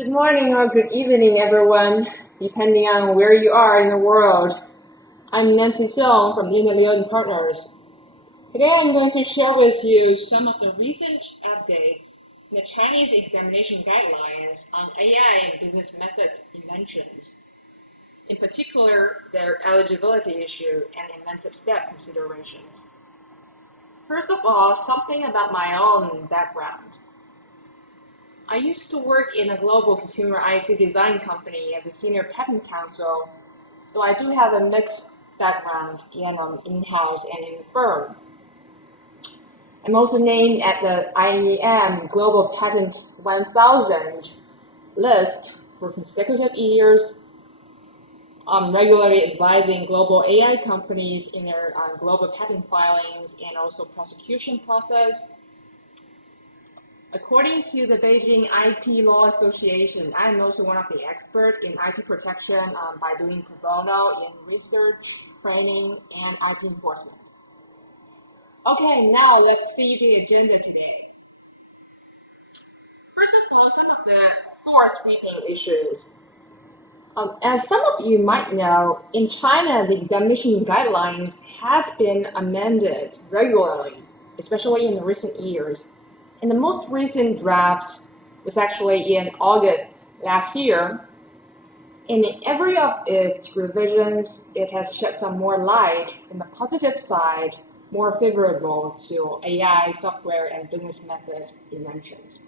Good morning or good evening, everyone, depending on where you are in the world. I'm Nancy Xiong from the Eligibility Partners. Today I'm going to share with you some of the recent updates in the Chinese examination guidelines on AI and business method inventions. In particular, their eligibility issue and inventive step considerations. First of all, something about my own background. I used to work in a global consumer IC design company as a senior patent counsel, so I do have a mixed background in-house and in the firm. I'm also named at the IEM Global Patent 1000 list for consecutive years. I'm regularly advising global AI companies in their global patent filings and also prosecution process. According to the Beijing IP Law Association, I am also one of the experts in IP protection by doing pro bono in research, training, and IP enforcement. Okay, now let's see the agenda today. First of all, some of the floor-sweeping issues. As some of you might know, in China, the examination guidelines has been amended regularly, especially in recent years. And the most recent draft was actually in August last year. And in every of its revisions, it has shed some more light in the positive side, more favorable to AI, software, and business method inventions.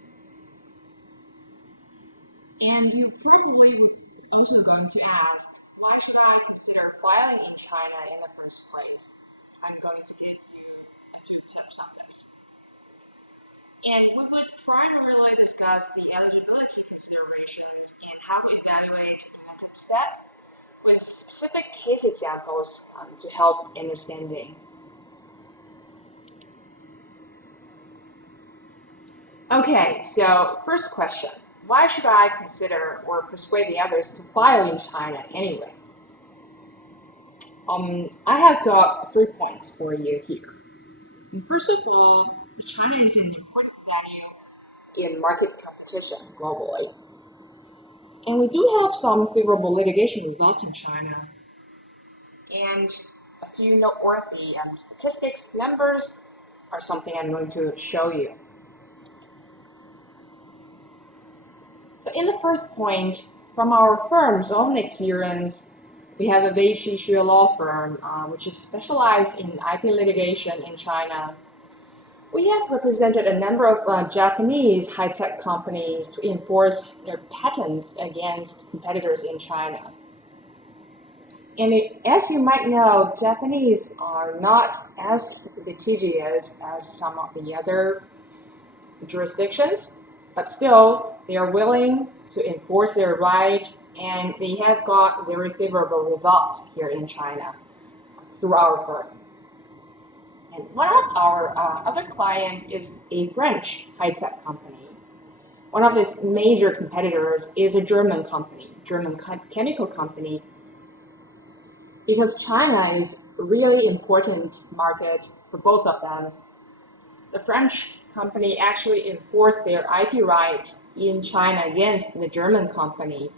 And you probably would also going to ask, why should I consider filing in China in the first place? I'm going to give you a few tips on this. And we would primarily discuss the eligibility considerations and how to evaluate inventive step with specific case examples to help understanding. Okay, so first question, why should I consider or persuade the others to file in China anyway? I have got 3 points for you here. And first of all, China is an important venue in market competition globally. And we do have some favorable litigation results in China. And a few noteworthy statistics, numbers are something I'm going to show you. So in the first point, from our firm's own experience, we have a Weiqi law firm, which is specialized in IP litigation in China. We have represented a number of Japanese high-tech companies to enforce their patents against competitors in China. And as you might know, Japanese are not as litigious as some of the other jurisdictions, but still they are willing to enforce their right, and they have got very favorable results here in China through our firm. And one of our other clients is a French high-tech company. One of its major competitors is a German company, German chemical company. Because China is a really important market for both of them, the French company actually enforced their IP right in China against the German company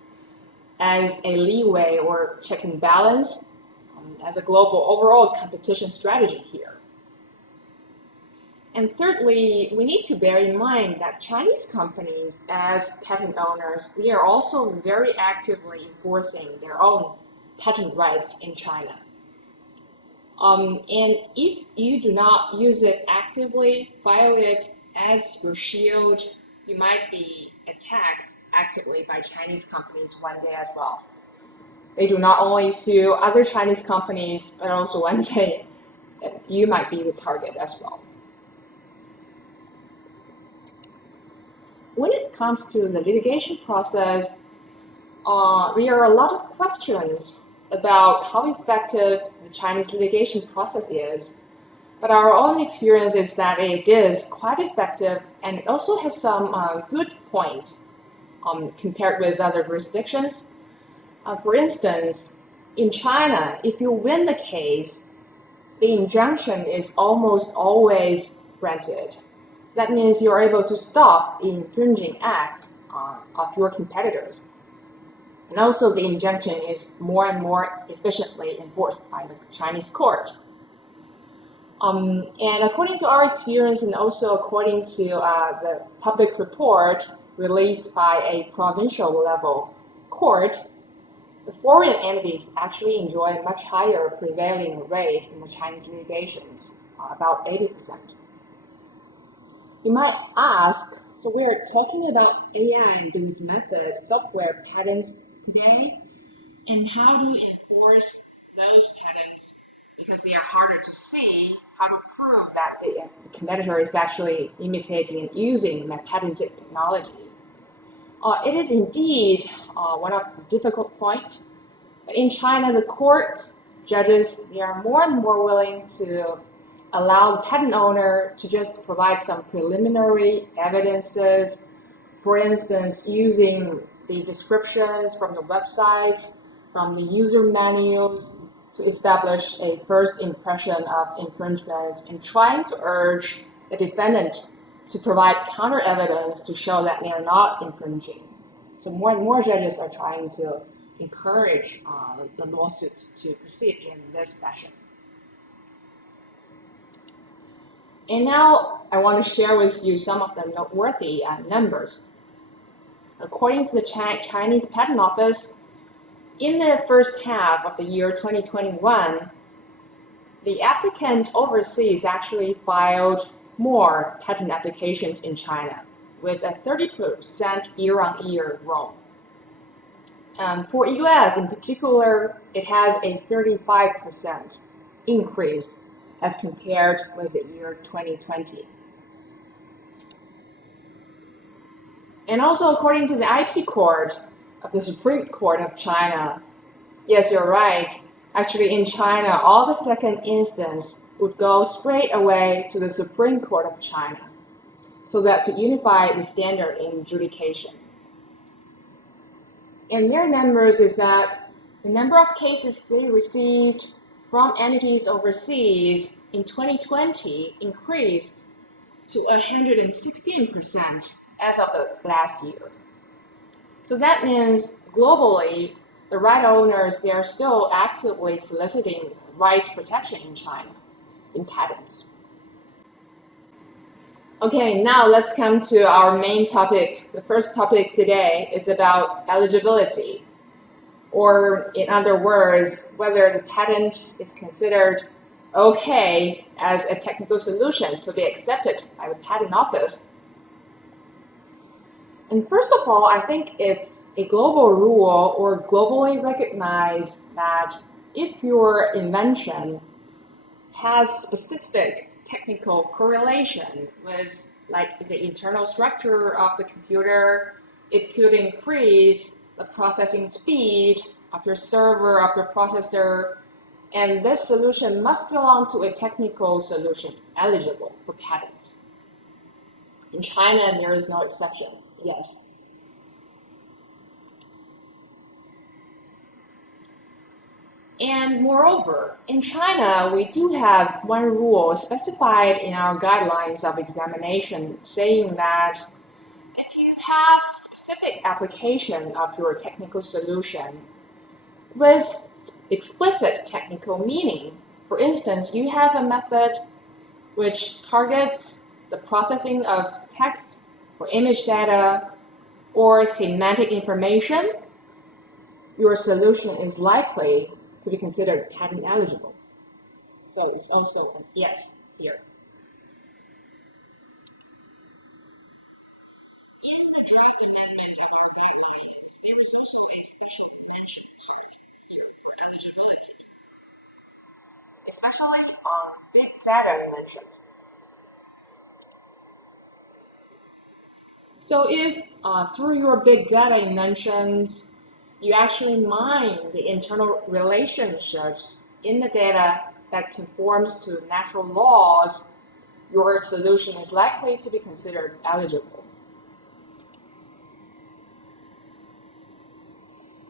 as a leeway or check and balance as a global overall competition strategy here. And thirdly, we need to bear in mind that Chinese companies, as patent owners, they are also very actively enforcing their own patent rights in China. And if you do not use it actively, file it as your shield, you might be attacked actively by Chinese companies one day as well. They do not only sue other Chinese companies, but also one day you might be the target as well. When it comes to the litigation process, there are a lot of questions about how effective the Chinese litigation process is. But our own experience is that it is quite effective and it also has some good points compared with other jurisdictions. For instance, in China, if you win the case, the injunction is almost always granted. That means you're able to stop the infringing act of your competitors. And also the injunction is more and more efficiently enforced by the Chinese court. And according to our experience and also according to the public report released by a provincial level court, the foreign entities actually enjoy a much higher prevailing rate in the Chinese litigations, about 80%. You might ask, so we're talking about AI and business method software patents today, and how to enforce those patents because they are harder to see, how to prove that the competitor is actually imitating and using my patented technology. It is indeed one of the difficult points. In China, the courts, judges, they are more and more willing to allow the patent owner to just provide some preliminary evidences, for instance, using the descriptions from the websites, from the user manuals to establish a first impression of infringement and trying to urge the defendant to provide counter evidence to show that they are not infringing. So more and more judges are trying to encourage the lawsuit to proceed in this fashion. And now I want to share with you some of the noteworthy numbers. According to the Chinese Patent Office, in the first half of the year 2021, the applicant overseas actually filed more patent applications in China, with a 30% year-on-year growth. For US in particular, it has a 35% increase as compared with the year 2020. And also according to the IP court of the Supreme Court of China, yes, you're right. Actually, in China, all the second instance would go straight away to the Supreme Court of China, so that to unify the standard in adjudication. And their numbers is that the number of cases they received from entities overseas in 2020 increased to 116% as of the last year. So that means globally, the right owners, they are still actively soliciting rights protection in China, in patents. Okay, now let's come to our main topic. The first topic today is about eligibility, or in other words, whether the patent is considered okay as a technical solution to be accepted by the patent office. And first of all, I think it's a global rule or globally recognized that if your invention has specific technical correlation with like the internal structure of the computer, it could increase the processing speed of your server, of your processor, and this solution must belong to a technical solution eligible for patents. In China, there is no exception. Yes. And moreover, in China, we do have one rule specified in our guidelines of examination saying that if you have specific application of your technical solution with explicit technical meaning, for instance, you have a method which targets the processing of text or image data or semantic information, your solution is likely to be considered patent eligible. So it's also a yes here. In the draft amendment of our guidelines, there is also a special mention part here for eligibility, especially on big data inventions. So if through your big data inventions, you actually mine the internal relationships in the data that conforms to natural laws, your solution is likely to be considered eligible.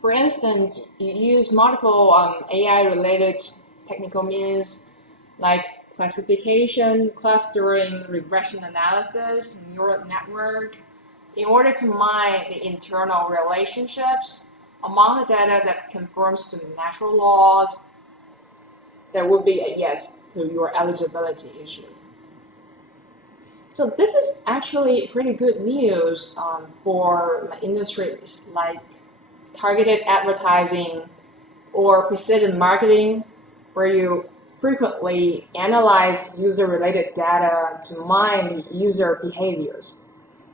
For instance, you use multiple AI-related technical means like classification, clustering, regression analysis, neural network, in order to mine the internal relationships among the data that conforms to natural laws, there would be a yes to your eligibility issue. So this is actually pretty good news for industries like targeted advertising or precision marketing, where you frequently analyze user-related data to mine the user behaviors.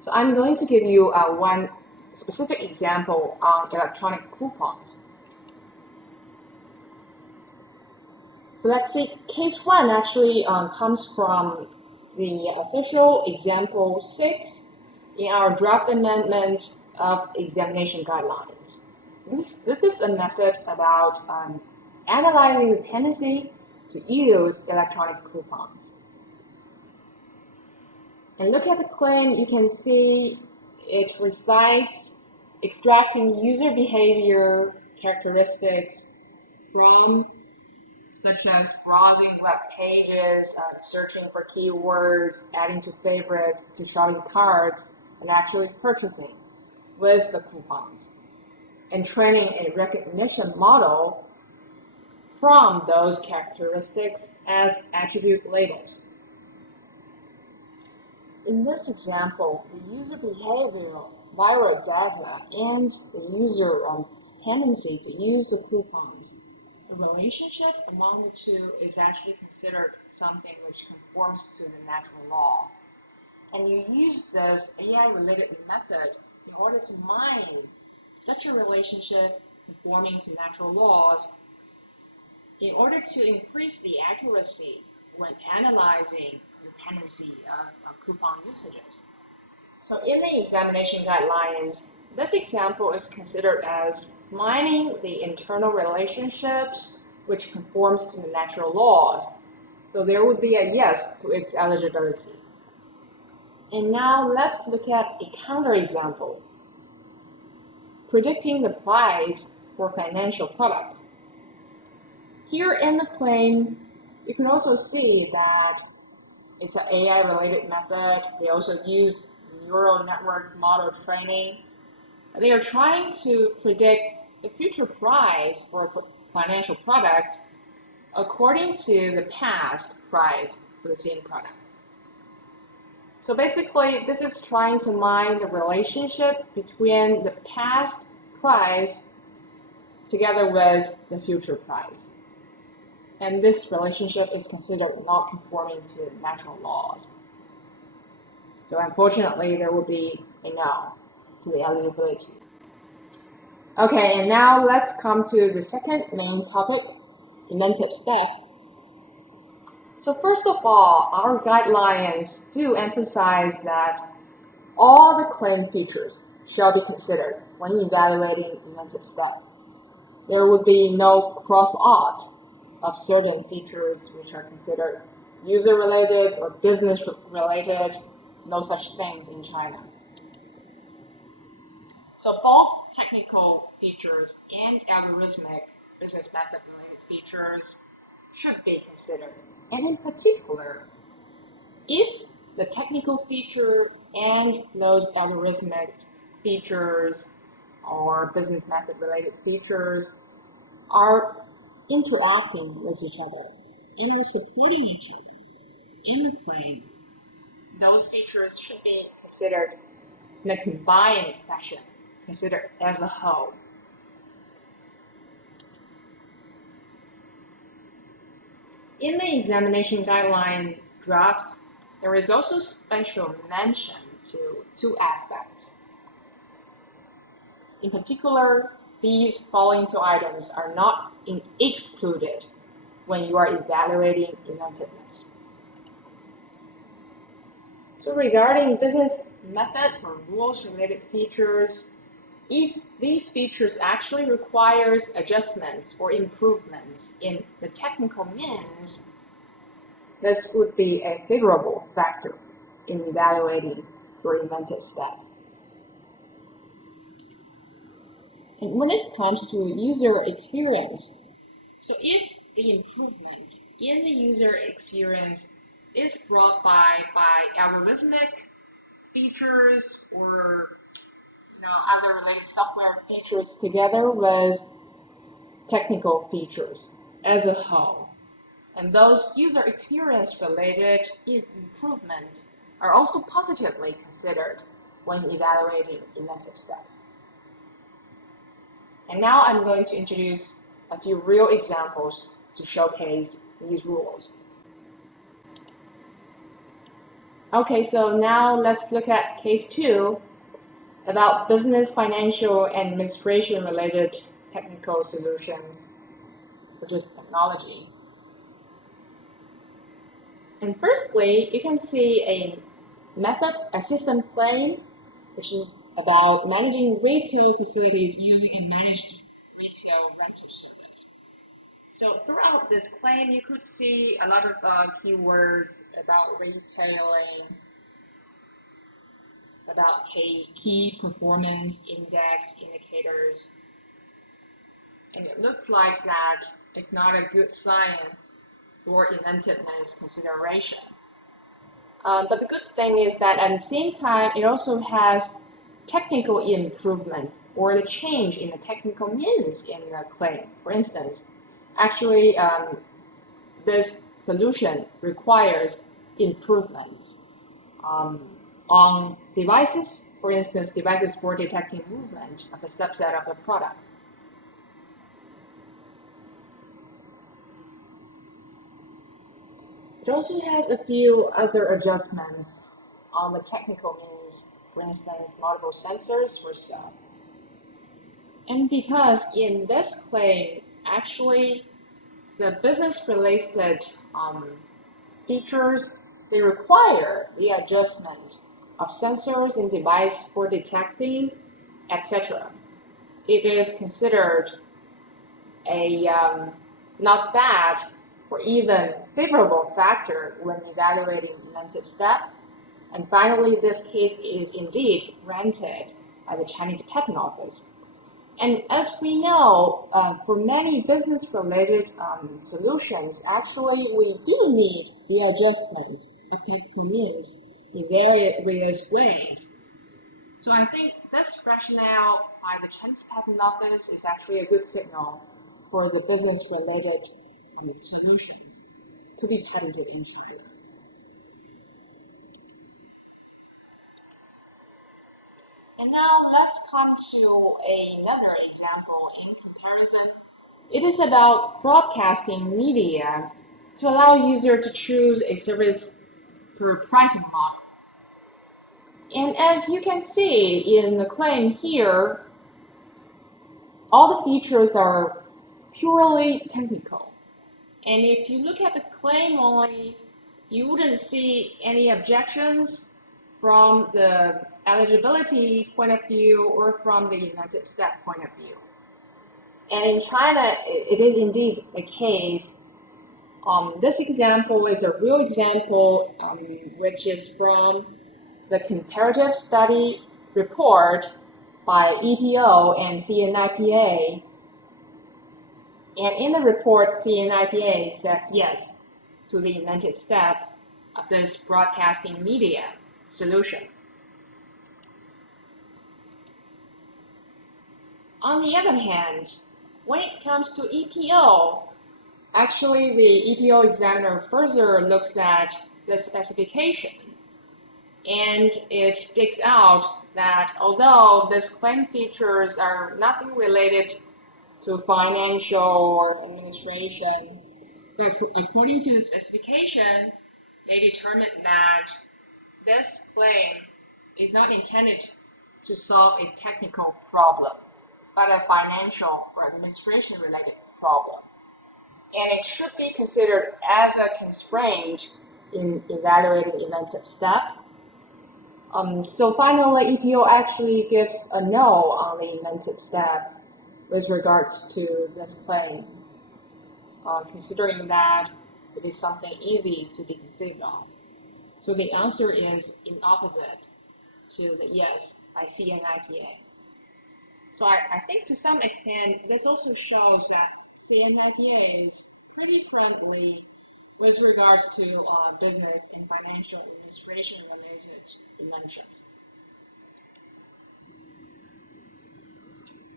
So I'm going to give you one specific example on electronic coupons. So let's see, case one actually comes from the official example 6 in our draft amendment of examination guidelines. This is a method about analyzing the tendency to use electronic coupons. And look at the claim, you can see it recites extracting user behavior characteristics from such as browsing web pages, searching for keywords, adding to favorites, to shopping carts, and actually purchasing with the coupons, and training a recognition model from those characteristics as attribute labels. In this example, the user behavior, viral data, and the user tendency to use the coupons, the relationship among the two is actually considered something which conforms to the natural law. And you use this AI-related method in order to mine such a relationship conforming to natural laws in order to increase the accuracy when analyzing the tendency of coupon usages. So in the examination guidelines, this example is considered as mining the internal relationships which conforms to the natural laws. So there would be a yes to its eligibility. And now let's look at a counterexample, predicting the price for financial products. Here in the claim, you could also see that it's an AI-related method. They also use neural network model training. They are trying to predict the future price for a financial product according to the past price for the same product. So basically, this is trying to mine the relationship between the past price together with the future price. And this relationship is considered not conforming to natural laws. So unfortunately, there will be a no to the eligibility. Okay, and now let's come to the second main topic, inventive step. So first of all, our guidelines do emphasize that all the claim features shall be considered when evaluating inventive step. There would be no cross-out of certain features which are considered user-related or business-related, no such things in China. So both technical features and algorithmic business method-related features should be considered. And in particular, if the technical feature and those algorithmic features or business method-related features are interacting with each other and are supporting each other in the claim, those features should be considered in a combined fashion, considered as a whole. In the examination guideline draft, there is also special mention to two aspects. In particular, these following two items are not excluded when you are evaluating inventiveness. So regarding business method or rules-related features, if these features actually requires adjustments or improvements in the technical means, this would be a favorable factor in evaluating your inventive step. And when it comes to user experience, so if the improvement in the user experience is brought by algorithmic features or other related software features together with technical features as a whole. And those user experience related improvement are also positively considered when evaluating inventive step. And now I'm going to introduce a few real examples to showcase these rules. Okay, so now let's look at case 2 about business, financial, and administration related technical solutions, which is technology. And firstly, you can see a method assistant claim, which is about managing retail facilities using a managed retail rental service. So throughout this claim, you could see a lot of keywords about retailing, about key performance index indicators. And it looks like that it's not a good sign for inventiveness consideration. But the good thing is that at the same time, it also has technical improvement or the change in the technical means in the claim. For instance, actually, this solution requires improvements on devices, for instance, devices for detecting movement of a subset of the product. It also has a few other adjustments on the technical means, for instance, multiple sensors or so. And because in this claim, actually, the business-related features, they require the adjustment of sensors in device for detecting, etc. It is considered a not bad or even favorable factor when evaluating inventive step. And finally, this case is indeed granted by the Chinese Patent Office. And as we know, for many business-related solutions, actually, we do need the adjustment of technical means in various ways. So I think this rationale by the Chinese Patent Office is actually a good signal for the business-related solutions to be patented in China. And now let's come to another example in comparison. It is about broadcasting media to allow user to choose a service per pricing model. And as you can see in the claim here, all the features are purely technical. And if you look at the claim only, you wouldn't see any objections from the eligibility point of view or from the inventive step point of view. And in China, it is indeed the case. This example is a real example, which is from the comparative study report by EPO and CNIPA. And in the report, CNIPA said yes to the inventive step of this broadcasting media solution. On the other hand, when it comes to EPO, actually the EPO examiner further looks at the specification, and it digs out that although these claim features are nothing related to financial or administration, but according to the specification, they determined that this claim is not intended to solve a technical problem, but a financial or administration-related problem. And it should be considered as a constraint in evaluating inventive step. So finally, EPO actually gives a no on the inventive step with regards to this claim, considering that it is something easy to be conceived of. So the answer is in opposite to the yes by CNIPA. So I think to some extent, this also shows that CNIPA is pretty friendly with regards to business and financial administration related inventions.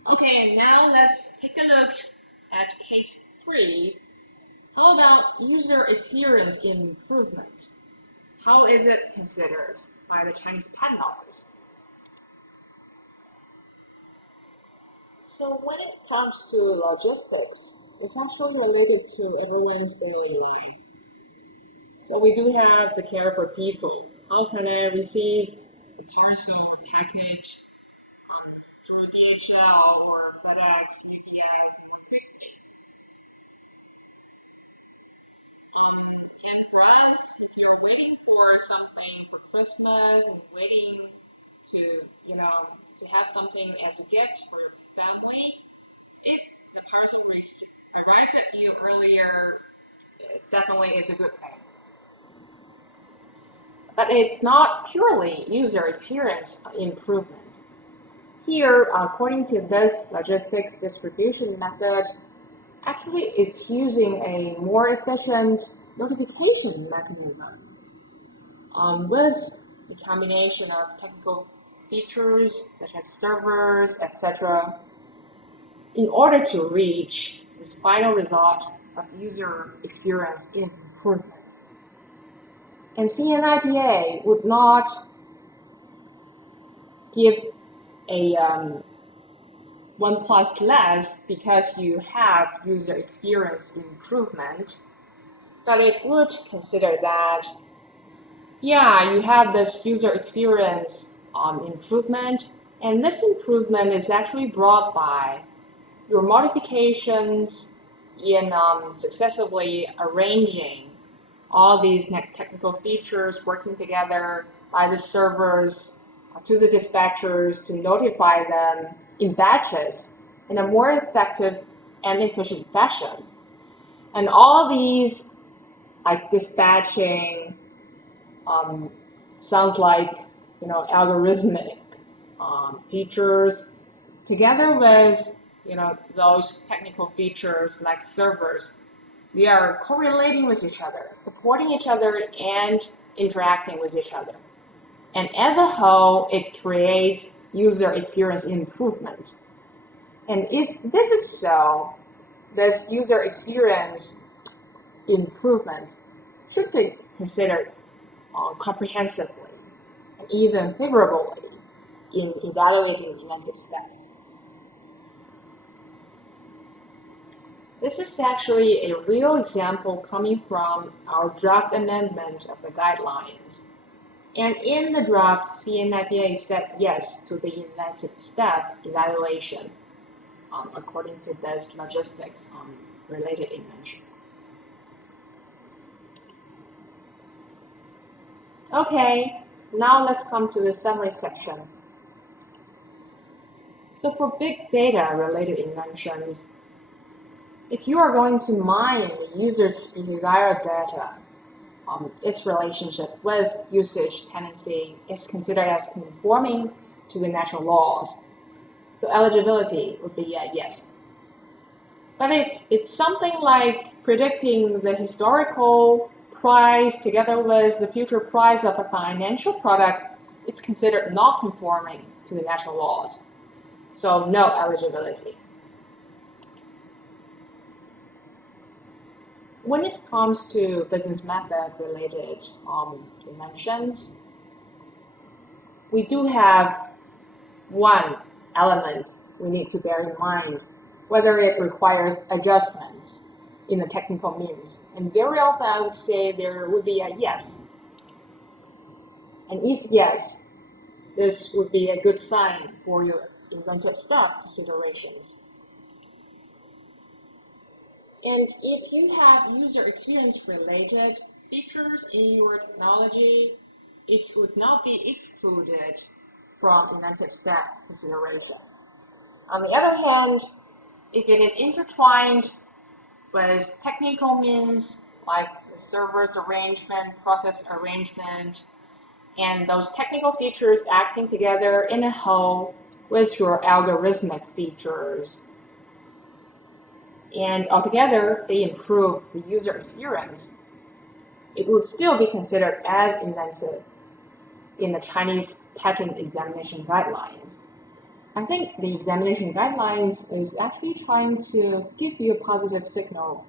Okay, and now let's take a look at case 3. How about user experience improvement? How is it considered by the Chinese Patent Office? So when it comes to logistics, it's actually related to everyone's daily life. So we do have the care for people. How can I receive a parcel or package through DHL or FedEx, UPS more quickly? And for us, if you're waiting for something for Christmas and waiting to, to have something as a gift for your family, if the parcel arrives at you earlier, it definitely is a good thing. But it's not purely user experience improvement. Here, according to this logistics distribution method, actually it's using a more efficient notification mechanism with the combination of technical features such as servers, etc., in order to reach this final result of user experience improvement. And CNIPA would not give a 1 plus less because you have user experience improvement, but it would consider that, yeah, you have this user experience improvement, and this improvement is actually brought by your modifications in successively arranging all these technical features working together by the servers to the dispatchers to notify them in batches in a more effective and efficient fashion. And all these like dispatching sounds like algorithmic features together with those technical features like servers. They are correlating with each other, supporting each other, and interacting with each other. And as a whole, it creates user experience improvement. And if this is so, this user experience improvement should be considered comprehensively and even favorably in evaluating the inventive step. This is actually a real example coming from our draft amendment of the guidelines. And in the draft, CNIPA said yes to the inventive step evaluation according to this logistics related invention. Okay, now let's come to the summary section. So for big data related inventions, if you are going to mine the user's behavioral data, its relationship with usage tendency is considered as conforming to the natural laws. So eligibility would be a yes. But if it's something like predicting the historical price together with the future price of a financial product, it's considered not conforming to the natural laws. So no eligibility. When it comes to business method related inventions, we do have one element we need to bear in mind, whether it requires adjustments in the technical means. And very often I would say there would be a yes. And if yes, this would be a good sign for your inventive step considerations. And if you have user experience related features in your technology, it would not be excluded from inventive step consideration. On the other hand, if it is intertwined with technical means like the server's arrangement, process arrangement, and those technical features acting together in a whole with your algorithmic features, and altogether they improve the user experience, it would still be considered as inventive in the Chinese patent examination guidelines. I think the examination guidelines is actually trying to give you a positive signal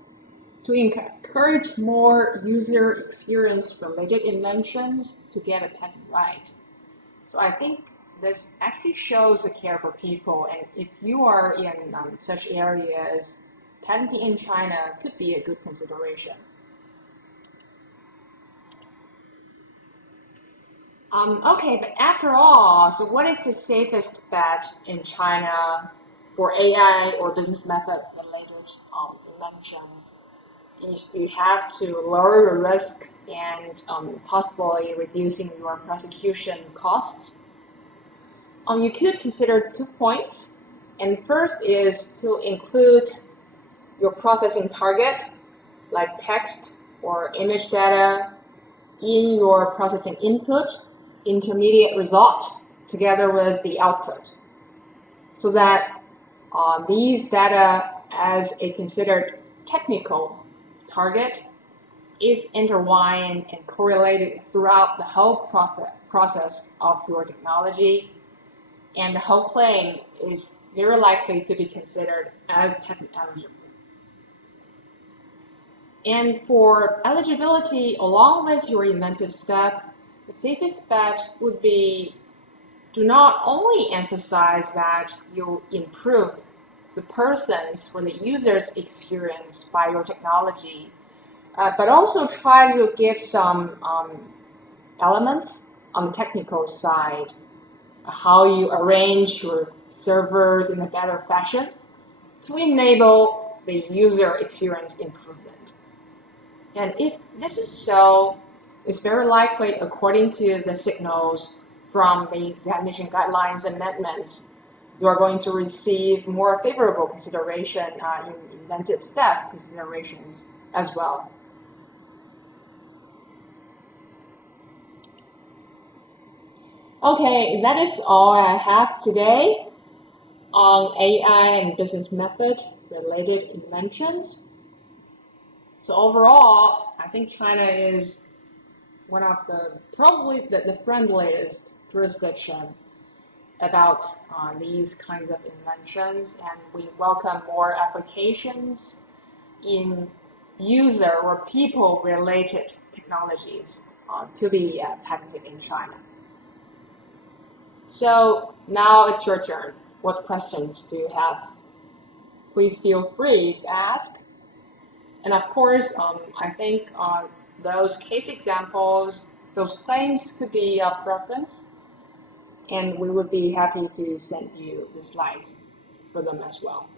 to encourage more user experience related inventions to get a patent right. So I think this actually shows a care for people, and if you are in such areas, patenting in China could be a good consideration. Okay, but after all, so what is the safest bet in China for AI or business method related inventions? You have to lower your risk and possibly reducing your prosecution costs. You could consider 2 points, and first is to include your processing target, like text or image data, in your processing input, intermediate result, together with the output, so that these data as a considered technical target is intertwined and correlated throughout the whole process of your technology, and the whole claim is very likely to be considered as patent eligible. And for eligibility, along with your inventive step, the safest bet would be to not only emphasize that you improve the person's or the user's experience by your technology, but also try to give some elements on the technical side, how you arrange your servers in a better fashion to enable the user experience improvement. And if this is so, it's very likely, according to the signals from the examination guidelines amendments, you are going to receive more favorable consideration in inventive step considerations as well. Okay, that is all I have today on AI and business method related inventions. So overall, I think China is one of probably the friendliest jurisdiction about these kinds of inventions, and we welcome more applications in user or people related technologies to be patented in China. So now it's your turn. What questions do you have? Please feel free to ask. And of course, I think those case examples, those claims could be of reference, and we would be happy to send you the slides for them as well.